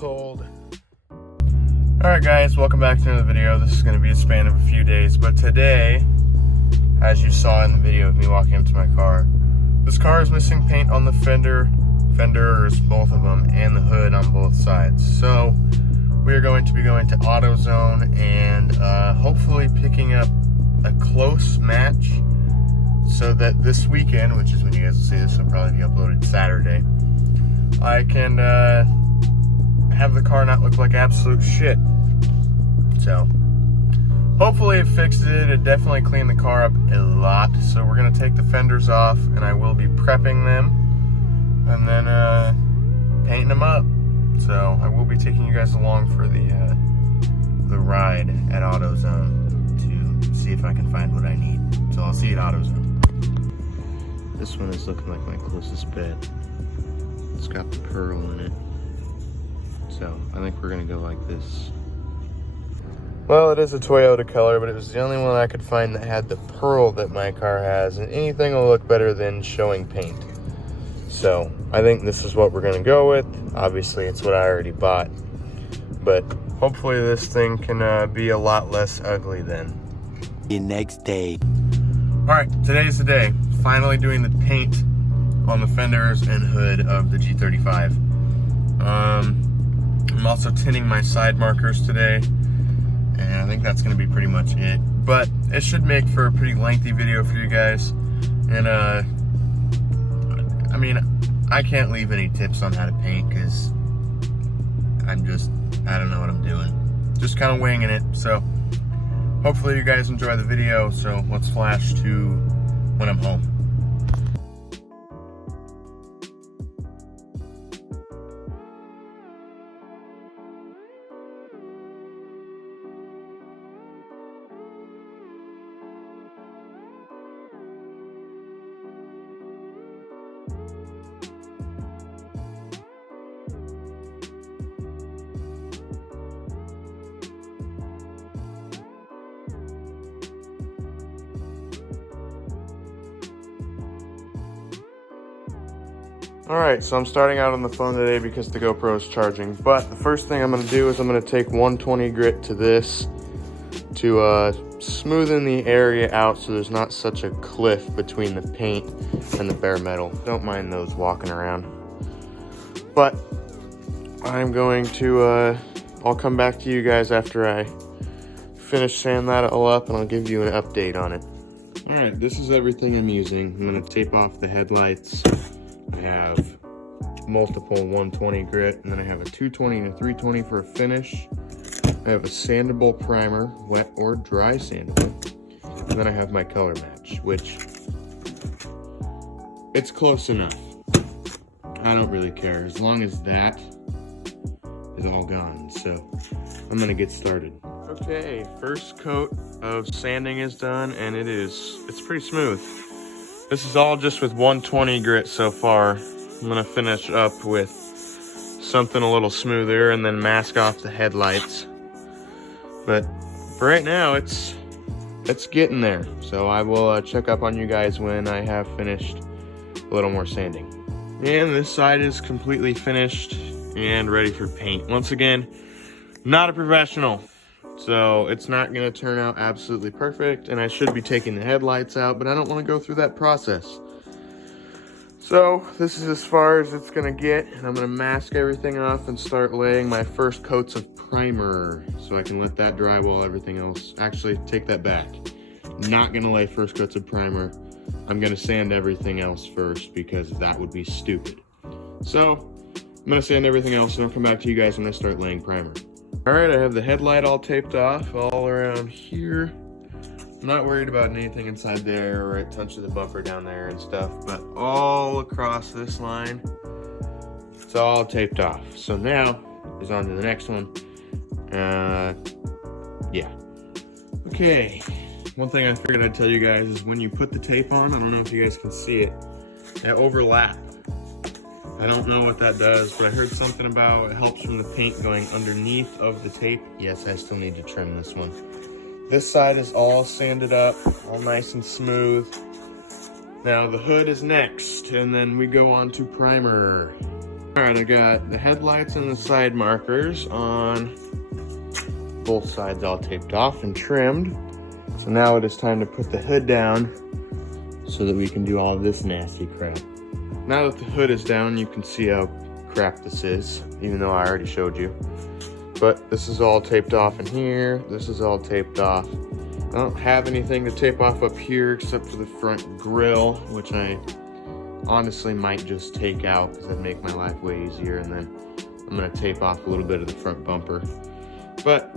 cold. Alright guys, welcome back to another video. This is going to be a span of a few days, but today, as you saw in the video of me walking up to my car, this car is missing paint on the fenders, both of them, and the hood on both sides. So we are going to be going to AutoZone and hopefully picking up a close match so that this weekend, which is when you guys will see this, will probably be uploaded Saturday, I can have the car not look like absolute shit. So hopefully it fixed it. It definitely cleaned the car up a lot. So we're gonna take the fenders off and I will be prepping them and then painting them up. So I will be taking you guys along for the ride at AutoZone to see if I can find what I need. So I'll see you at AutoZone. This one is looking like my closest bet. It's got the pearl in it. So I think we're gonna go like this. Well, it is a Toyota color, but it was the only one I could find that had the pearl that my car has, and anything will look better than showing paint. So I think this is what we're gonna go with. Obviously it's what I already bought, but hopefully this thing can be a lot less ugly then. The next day. All right, today's the day. Finally doing the paint on the fenders and hood of the G35. I'm also tinting my side markers today, and I think that's gonna be pretty much it. But it should make for a pretty lengthy video for you guys. And I mean, I can't leave any tips on how to paint because I don't know what I'm doing. Just kind of winging it. So hopefully you guys enjoy the video. So let's flash to when I'm home. Alright, so I'm starting out on the phone today because the GoPro is charging, but the first thing I'm going to do is I'm going to take 120 grit to this to smoothen the area out so there's not such a cliff between the paint and the bare metal. Don't mind those walking around. But I'm going to, I'll come back to you guys after I finish sanding that all up and I'll give you an update on it. Alright, this is everything I'm using. I'm going to tape off the headlights. I have multiple 120 grit, and then I have a 220 and a 320 for a finish. I have a sandable primer, wet or dry sandable. And then I have my color match, which it's close enough. I don't really care, as long as that is all gone. So I'm gonna get started. Okay, first coat of sanding is done, and it's pretty smooth. This is all just with 120 grit so far. I'm gonna finish up with something a little smoother and then mask off the headlights. But for right now, it's getting there. So I will check up on you guys when I have finished a little more sanding. And this side is completely finished and ready for paint. Once again, not a professional. So it's not gonna turn out absolutely perfect, and I should be taking the headlights out, but I don't wanna go through that process. So this is as far as it's gonna get, and I'm gonna mask everything off and start laying my first coats of primer so I can let that dry while everything else, actually take that back. Not gonna lay first coats of primer. I'm gonna sand everything else first because that would be stupid. So I'm gonna sand everything else and I'll come back to you guys when I start laying primer. Alright, I have the headlight all taped off all around here. I'm not worried about anything inside there or a touch of the bumper down there and stuff, but all across this line, it's all taped off. So now is on to the next one. Yeah. Okay, one thing I figured I'd tell you guys is when you put the tape on, I don't know if you guys can see it, they overlap. I don't know what that does, but I heard something about it helps from the paint going underneath of the tape. Yes, I still need to trim this one. This side is all sanded up, all nice and smooth. Now the hood is next, and then we go on to primer. All All right, I got the headlights and the side markers on both sides all taped off and trimmed. So now it is time to put the hood down so that we can do all this nasty crap. Now that the hood is down, you can see how crap this is, even though I already showed you. But this is all taped off in here. This is all taped off. I don't have anything to tape off up here except for the front grille, which I honestly might just take out because that'd make my life way easier. And then I'm gonna tape off a little bit of the front bumper. But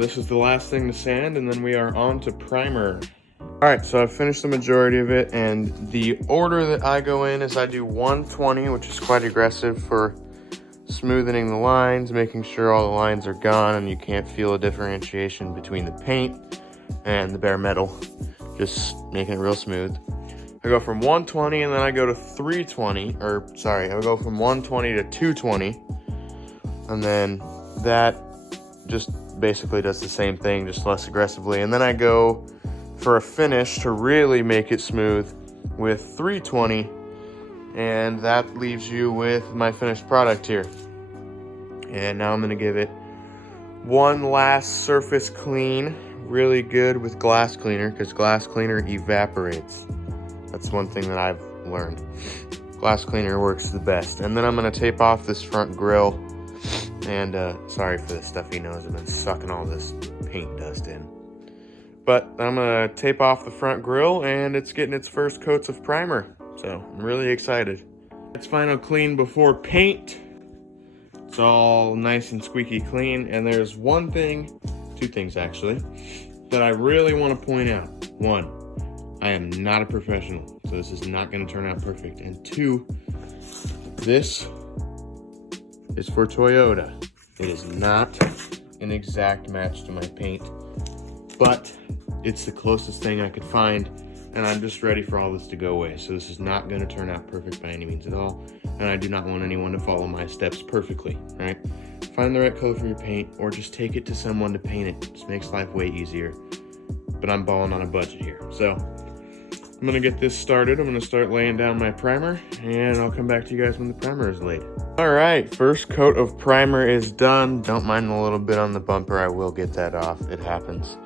this is the last thing to sand, and then we are on to primer. All right, so I've finished the majority of it, and the order that I go in is I do 120, which is quite aggressive for smoothing the lines, making sure all the lines are gone and you can't feel a differentiation between the paint and the bare metal, just making it real smooth. I go from 120 and then I go to 320, or sorry, I go from 120 to 220, and then that just basically does the same thing, just less aggressively. And then I go for a finish to really make it smooth with 320, and that leaves you with my finished product here. And now I'm gonna give it one last surface clean, really good with glass cleaner, because glass cleaner evaporates. That's one thing that I've learned. Glass cleaner works the best. And then I'm gonna tape off this front grille. And sorry for the stuffy nose, I've been sucking all this paint dust in. But I'm gonna tape off the front grille, and it's getting its first coats of primer. So I'm really excited. It's final clean before paint. It's all nice and squeaky clean. And there's one thing, two things actually, that I really want to point out. One, I am not a professional, so this is not gonna turn out perfect. And two, this is for Toyota. It is not an exact match to my paint, but it's the closest thing I could find, and I'm just ready for all this to go away. So this is not gonna turn out perfect by any means at all, and I do not want anyone to follow my steps perfectly, right? Find the right color for your paint, or just take it to someone to paint it. Just makes life way easier, but I'm balling on a budget here. So I'm gonna get this started. I'm gonna start laying down my primer, and I'll come back to you guys when the primer is laid. All right, first coat of primer is done. Don't mind the little bit on the bumper. I will get that off, it happens.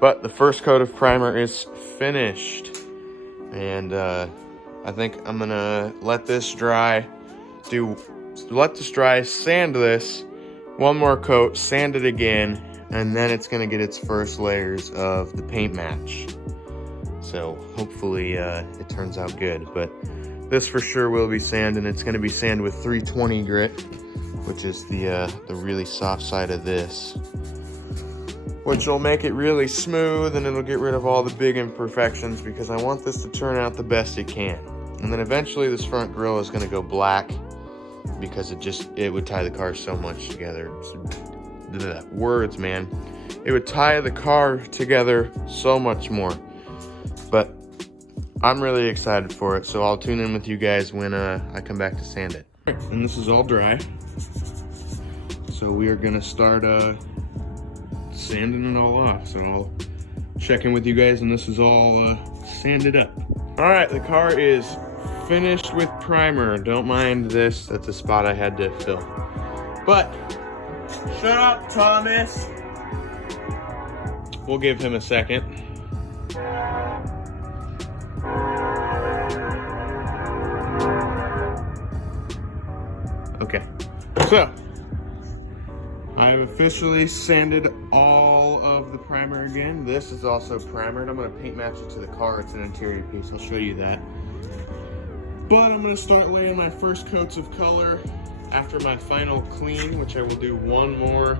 But the first coat of primer is finished. And I think I'm gonna let this dry, sand this, one more coat, sand it again, and then it's gonna get its first layers of the paint match. So hopefully it turns out good, but this for sure will be sand, and it's gonna be sand with 320 grit, which is the really soft side of this, which will make it really smooth, and it'll get rid of all the big imperfections, because I want this to turn out the best it can. And then eventually this front grille is gonna go black, because it would tie the car so much together. Words, man. It would tie the car together so much more. But I'm really excited for it, so I'll tune in with you guys when I come back to sand it. And this is all dry, so we are gonna start sanding it all off. So I'll check in with you guys when this is all sanded up. All right, the car is finished with primer. Don't mind this, that's a spot I had to fill. But shut up, Thomas. We'll give him a second. Okay, so I have officially sanded all of the primer again. This is also primered. I'm gonna paint match it to the car. It's an interior piece, I'll show you that. But I'm gonna start laying my first coats of color after my final clean, which I will do one more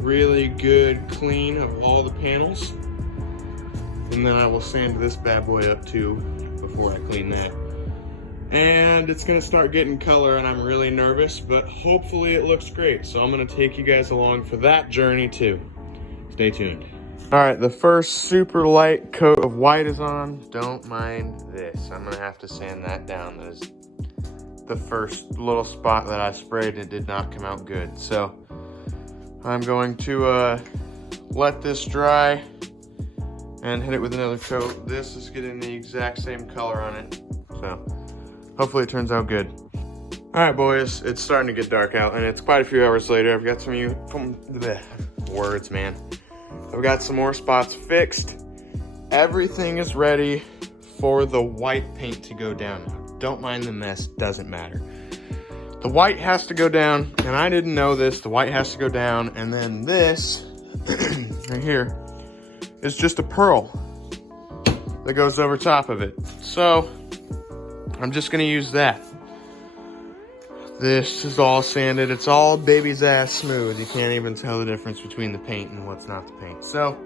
really good clean of all the panels. And then I will sand this bad boy up too before I clean that. And it's gonna start getting color, and I'm really nervous, but hopefully it looks great. So I'm gonna take you guys along for that journey too. Stay tuned. All right, the first super light coat of white is on. Don't mind this. I'm gonna have to sand that down. That is the first little spot that I sprayed. It did not come out good. So I'm going to let this dry and hit it with another coat. This is getting the exact same color on it. So hopefully it turns out good. All right, boys, it's starting to get dark out, and it's quite a few hours later. I've got words, man. I've got some more spots fixed. Everything is ready for the white paint to go down. Don't mind the mess, doesn't matter. The white has to go down, and I didn't know this. The white has to go down, and then this right here is just a pearl that goes over top of it. So I'm just gonna use that. This is all sanded. It's all baby's ass smooth. You can't even tell the difference between the paint and what's not the paint. So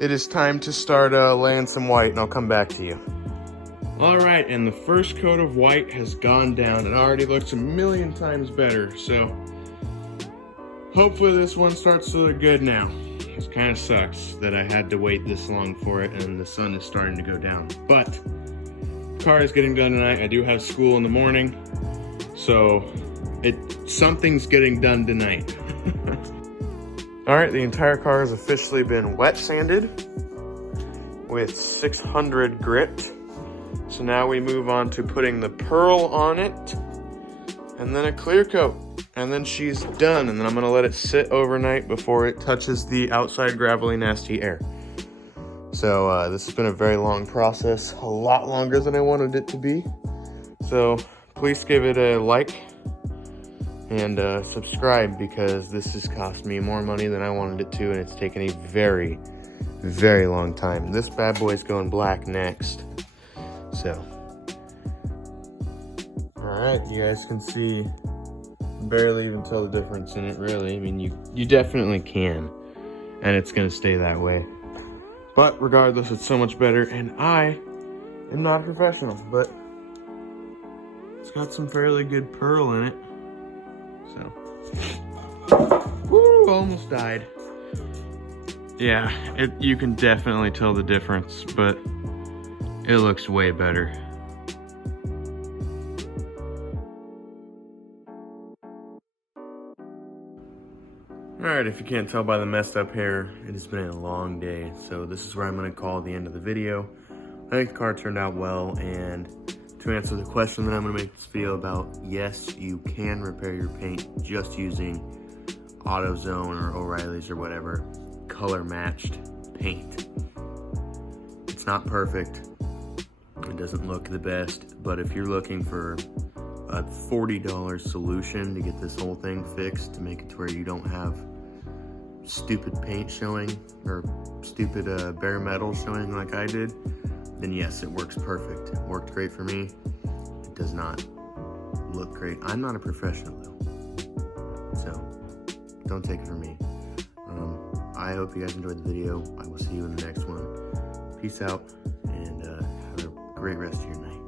it is time to start laying some white, and I'll come back to you. All right, and the first coat of white has gone down. It already looks a million times better. So hopefully this one starts to look good now. It kind of sucks that I had to wait this long for it, and the sun is starting to go down. But the car is getting done tonight. I do have school in the morning. So something's getting done tonight. All right, the entire car has officially been wet sanded with 600 grit. So now we move on to putting the pearl on it and then a clear coat, and then she's done. And then I'm gonna let it sit overnight before it touches the outside gravelly, nasty air. So this has been a very long process, a lot longer than I wanted it to be. So please give it a like and subscribe, because this has cost me more money than I wanted it to, and it's taken a very, very long time. This bad boy's going black next. So, all right, you guys can see, barely even tell the difference in it, really. I mean, you definitely can, and it's gonna stay that way. But regardless, it's so much better, and I am not a professional, but it's got some fairly good pearl in it. So, woo, almost died. Yeah, you can definitely tell the difference, but it looks way better. Alright, if you can't tell by the messed up hair, it has been a long day, so this is where I'm going to call the end of the video. I think the car turned out well, and to answer the question that I'm going to make this video about, yes, you can repair your paint just using AutoZone or O'Reilly's or whatever color matched paint. It's not perfect. It doesn't look the best, but if you're looking for a $40 solution to get this whole thing fixed, to make it to where you don't have stupid paint showing or stupid bare metal showing like I did, then yes, it works perfect. It worked great for me. It does not look great. I'm not a professional though, so don't take it from me. I hope you guys enjoyed the video. I will see you in the next one. Peace out, and have a great rest of your night.